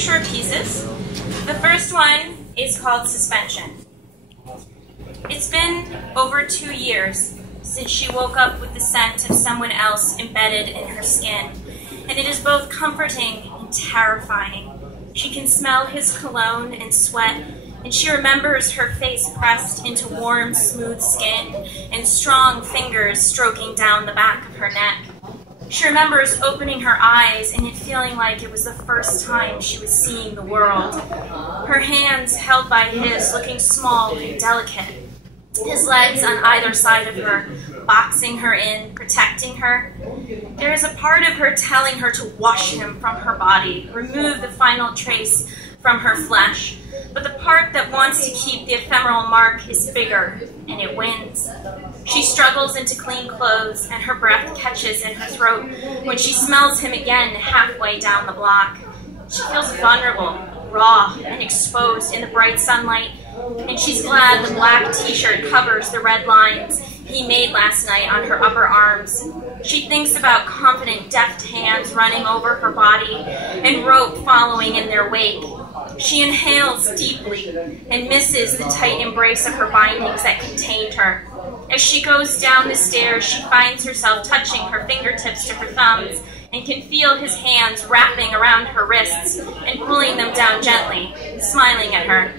two short pieces. The first one is called Suspension. It's been over 2 years since she woke up with the scent of someone else embedded in her skin, and it is both comforting and terrifying. She can smell his cologne and sweat, and she remembers her face pressed into warm, smooth skin and strong fingers stroking down the back of her neck. She remembers opening her eyes and it feeling like it was the first time she was seeing the world. Her hands held by his, looking small and delicate. His legs on either side of her, boxing her in, protecting her. There is a part of her telling her to wash him from her body, remove the final trace from her flesh. But the part that wants to keep the ephemeral mark is bigger, and it wins. She struggles into clean clothes, and her breath catches in her throat when she smells him again halfway down the block. She feels vulnerable, raw, and exposed in the bright sunlight, and she's glad the black t-shirt covers the red lines he made last night on her upper arms. She thinks about confident, deft hands running over her body and rope following in their wake. She inhales deeply and misses the tight embrace of her bindings that contained her. As she goes down the stairs, she finds herself touching her fingertips to her thumbs and can feel his hands wrapping around her wrists and pulling them down gently, smiling at her.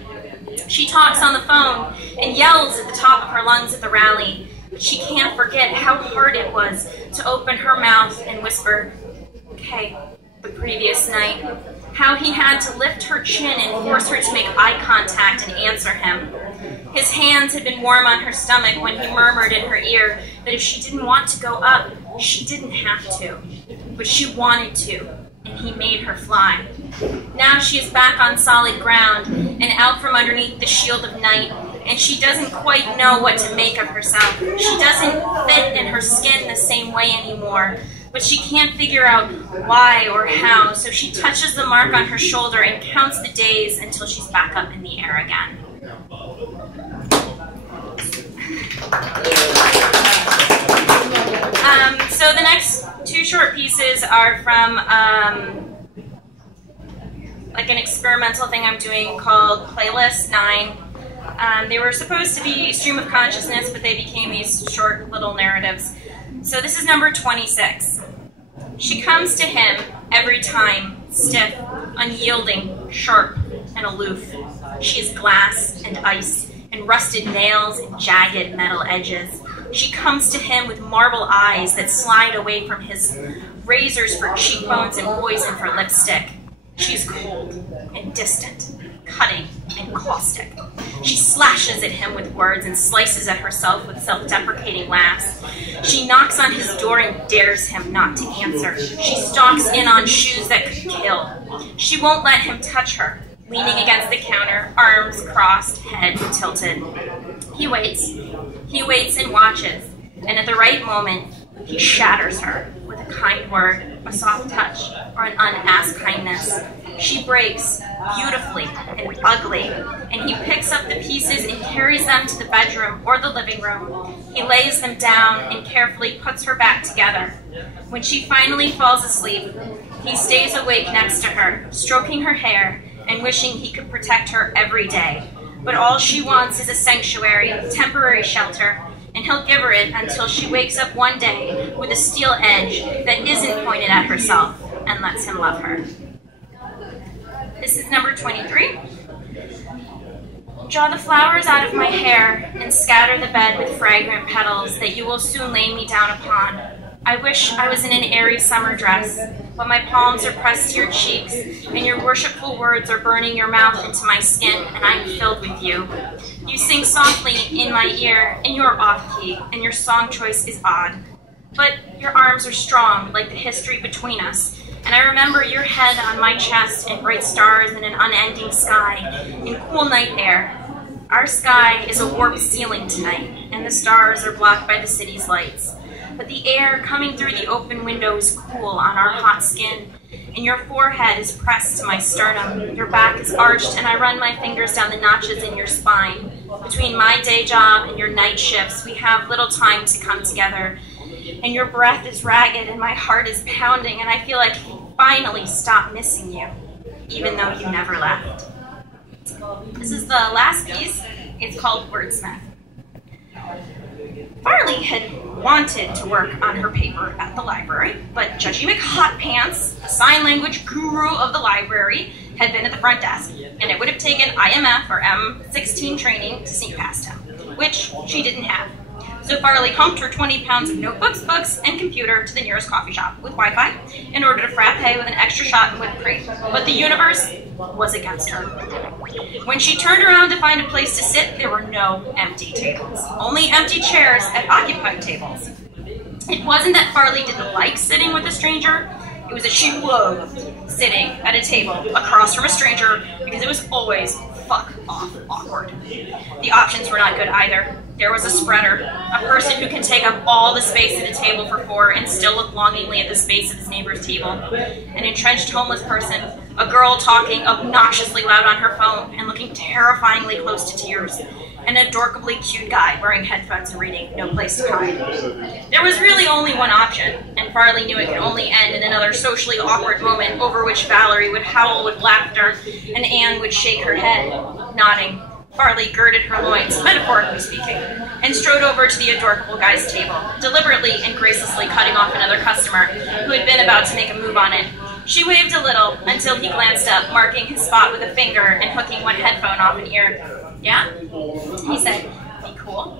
She talks on the phone and yells at the top of her lungs at the rally, but she can't forget how hard it was to open her mouth and whisper, "Okay," the previous night. How he had to lift her chin and force her to make eye contact and answer him. His hands had been warm on her stomach when he murmured in her ear that if she didn't want to go up, she didn't have to. But she wanted to, and he made her fly. Now she is back on solid ground and out from underneath the shield of night, and she doesn't quite know what to make of herself. She doesn't fit in her skin the same way anymore, but she can't figure out why or how, so she touches the mark on her shoulder and counts the days until she's back up in the air again. So the next two short pieces are from like an experimental thing I'm doing called Playlist 9. They were supposed to be stream of consciousness, but they became these short little narratives. So this is number 26. She comes to him every time, stiff, unyielding, sharp, and aloof. She is glass and ice and rusted nails and jagged metal edges. She comes to him with marble eyes that slide away from his razors for cheekbones and poison for lipstick. She's cold and distant, cutting and caustic. She slashes at him with words and slices at herself with self-deprecating laughs. She knocks on his door and dares him not to answer. She stalks in on shoes that could kill. She won't let him touch her, leaning against the counter, arms crossed, head tilted. He waits and watches, and at the right moment, he shatters her with a kind word, a soft touch, or an unasked kindness. She breaks, beautifully and ugly, and he picks up the pieces and carries them to the bedroom or the living room. He lays them down and carefully puts her back together. When she finally falls asleep, he stays awake next to her, stroking her hair and wishing he could protect her every day. But all she wants is a sanctuary, temporary shelter, and he'll give her it until she wakes up one day with a steel edge that isn't pointed at herself and lets him love her. This is number 23. Draw the flowers out of my hair and scatter the bed with fragrant petals that you will soon lay me down upon. I wish I was in an airy summer dress, but my palms are pressed to your cheeks, and your worshipful words are burning your mouth into my skin, and I am filled with you. You sing softly in my ear, and you are off-key, and your song choice is odd. But your arms are strong, like the history between us, and I remember your head on my chest and bright stars in an unending sky, in cool night air. Our sky is a warped ceiling tonight, and the stars are blocked by the city's lights. But the air coming through the open window is cool on our hot skin, and your forehead is pressed to my sternum. Your back is arched, and I run my fingers down the notches in your spine. Between my day job and your night shifts, we have little time to come together, and your breath is ragged, and my heart is pounding, and I feel like I can finally stop missing you. even though you never left. This is the last piece. It's called Wordsmith. Farley had wanted to work on her paper at the library, but Judgy McHotpants, the sign language guru of the library, had been at the front desk, and it would have taken IMF or M16 training to sneak past him, which she didn't have. So Farley humped her 20 pounds of notebooks, books, and computer to the nearest coffee shop with Wi-Fi in order to frappe with an extra shot and whipped cream. But the universe was against her. When she turned around to find a place to sit, there were no empty tables. Only empty chairs at occupied tables. It wasn't that Farley didn't like sitting with a stranger. It was that she loved sitting at a table across from a stranger because it was always fuck off awkward. The options were not good either. There was a spreader, a person who can take up all the space at a table for four and still look longingly at the space of his neighbor's table. An entrenched homeless person, a girl talking obnoxiously loud on her phone and looking terrifyingly close to tears, an adorably cute guy wearing headphones and reading No Place to Hide. There was really only one option, and Farley knew it could only end in another socially awkward moment over which Valerie would howl with laughter and Anne would shake her head, nodding. Farley girded her loins, metaphorically speaking, and strode over to the adorable guy's table, deliberately and graciously cutting off another customer who had been about to make a move on it. She waved a little until he glanced up, marking his spot with a finger and hooking one headphone off an ear. Yeah? He said, be cool.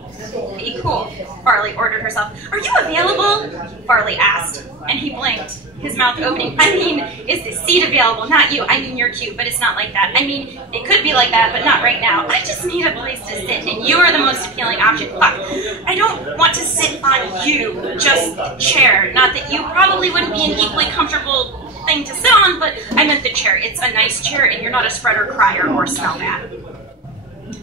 Be cool, Farley ordered herself. Are you available? Farley asked, and he blinked, his mouth opening. I mean, is this seat available? Not you. I mean, you're cute, but it's not like that. I mean, it could be like that, but not right now. I just need a place to sit, and you are the most appealing option. Fuck. I don't want to sit on you, just the chair. Not that you probably wouldn't be an equally comfortable thing to sit on, but I meant the chair. It's a nice chair, and you're not a spreader, crier, or smell bad.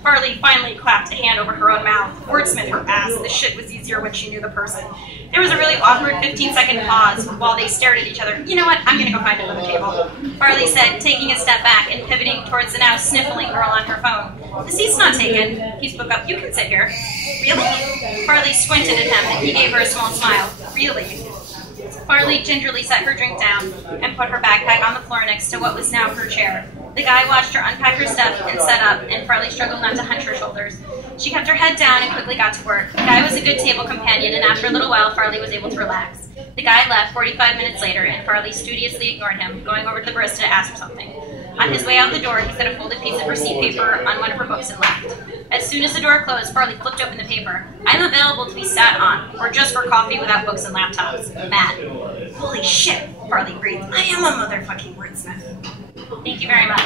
Farley finally clapped a hand over her own mouth. Wordsmith her ass. The shit was easier when she knew the person. There was a really awkward 15-second pause while they stared at each other. You know what? I'm gonna go find another table, Farley said, taking a step back and pivoting towards the now sniffling girl on her phone. The seat's not taken. He spoke up. You can sit here. Really? Farley squinted at him and he gave her a small smile. Really? Farley gingerly set her drink down and put her backpack on the floor next to what was now her chair. The guy watched her unpack her stuff and set up, and Farley struggled not to hunch her shoulders. She kept her head down and quickly got to work. The guy was a good table companion, and after a little while, Farley was able to relax. The guy left 45 minutes later, and Farley studiously ignored him, going over to the barista to ask for something. On his way out the door, he set a folded piece of receipt paper on one of her books and left. As soon as the door closed, Farley flipped open the paper. I'm available to be sat on, or just for coffee without books and laptops. Matt. Holy shit, Farley breathed. I am a motherfucking wordsmith. Thank you very much.